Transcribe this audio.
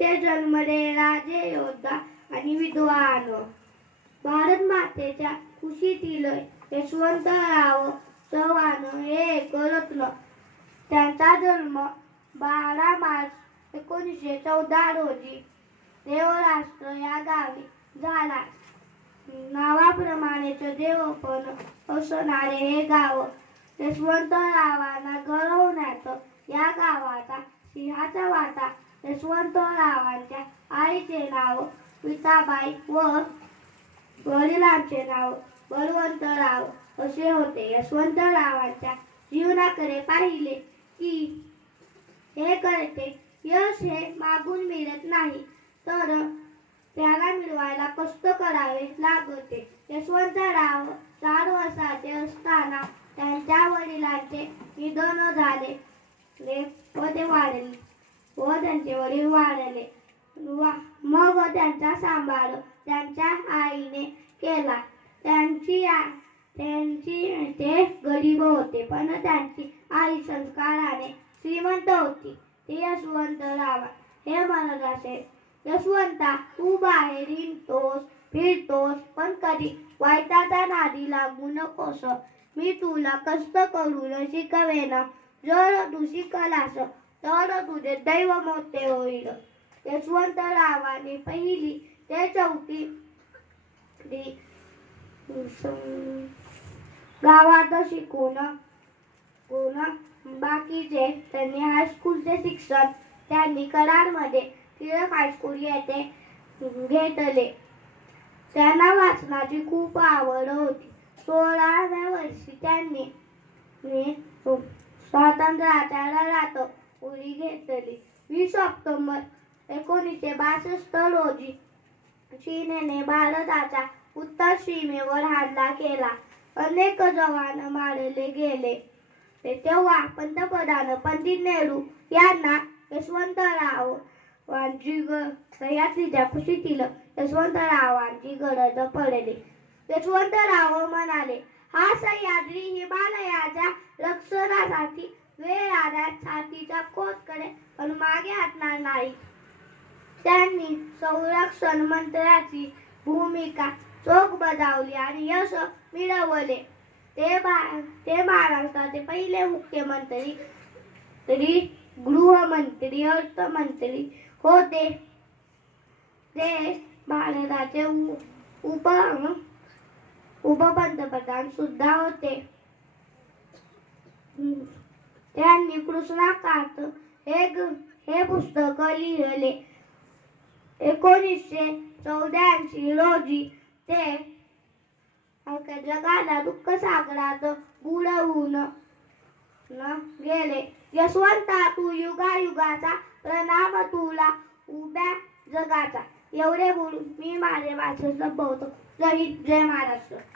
इथे जन्मले राजे योद्धा आणि विद्वान. भारत मातेच्या कुशीतील यशवंतराव चव्हाण हे एक रत्न. त्यांचा जन्म 12 मार्च 1914 रोजी देवराष्ट्र या गावी झाला. नावाप्रमाणेच देवपण असणारे हे गाव यशवंतरावांना घडवण्यात या गावाचा सिंहाचा वाटा. यशवंतरावांच्या आईचे नाव विठाबाई व वडिलांचे नाव बळवंतराव असे होते. यशवंतरावांच्या जीवनाकडे पाहिले की हे कळते, यश हे मागून मिळत नाही, तर त्याला मिळवायला कष्ट करावे लागते. यशवंतराव 4 वर्षाचे असताना त्यांच्या वडिलांचे निधन झाले व त्यांचे वडील वारले. मग त्यांचा सांभाळ त्यांच्या आईने केला. ते गरीब होते, पण त्यांची आई संस्काराने श्रीमंत होती. ती यशवंतराव हे म्हणत असे, यशवंता, तू बाहेर हिंडतोस फिरतोस, पण कधी वाईटाच्या नादी लागू नकोस. मी तुला कष्ट करून शिकवेन. जर तू शिकलास तर तुझे दैव मोठे होईल. यशवंतरावांनी 1ली ते 4थी गावात शिकून बाकीचे त्यांनी हायस्कूलचे शिक्षण त्यांनी कराडमध्ये टिळक हायस्कूल येथे घेतले. त्यांना वाचनाची खूप आवड होती. 16व्या वर्षी त्यांनी स्वातंत्र्याच्या लढ्यात उडी घेतली. 20 ऑक्टोबर 1962 रोजी चीनने भारताच्या उत्तर सीमेवर हल्ला केला. अनेक जवान मारले गेले. तेव्हा पंतप्रधान पंडित नेहरू यांना सह्याद्रीच्या कुशीतील यशवंतरावांची गरज पडली. यशवंतराव म्हणाले, हा सह्याद्री हिमालयाच्या रक्षणासाठी वेळ आल्यास छातीचा कोट करेल, पण मागे हटणार नाही. त्यांनी संरक्षण मंत्र्याची भूमिका चोख बजावली आणि यश मिळवले. ते महाराष्ट्राचे पहिले मुख्यमंत्री, गृहमंत्री, अर्थमंत्री होते. ते भारताचे उपपंतप्रधान सुद्धा होते. त्यांनी कृष्णाकांत हे पुस्तक लिहिले. 1984 रोजी ते जगाला दुःख सागरात बुडवून गेले. यशवंता, तू युगायुगाचा प्रणाम तुला उभ्या जगाचा. एवढे बोलून मी माझे भाषण संपवतो. जय हिंद, जय महाराष्ट्र.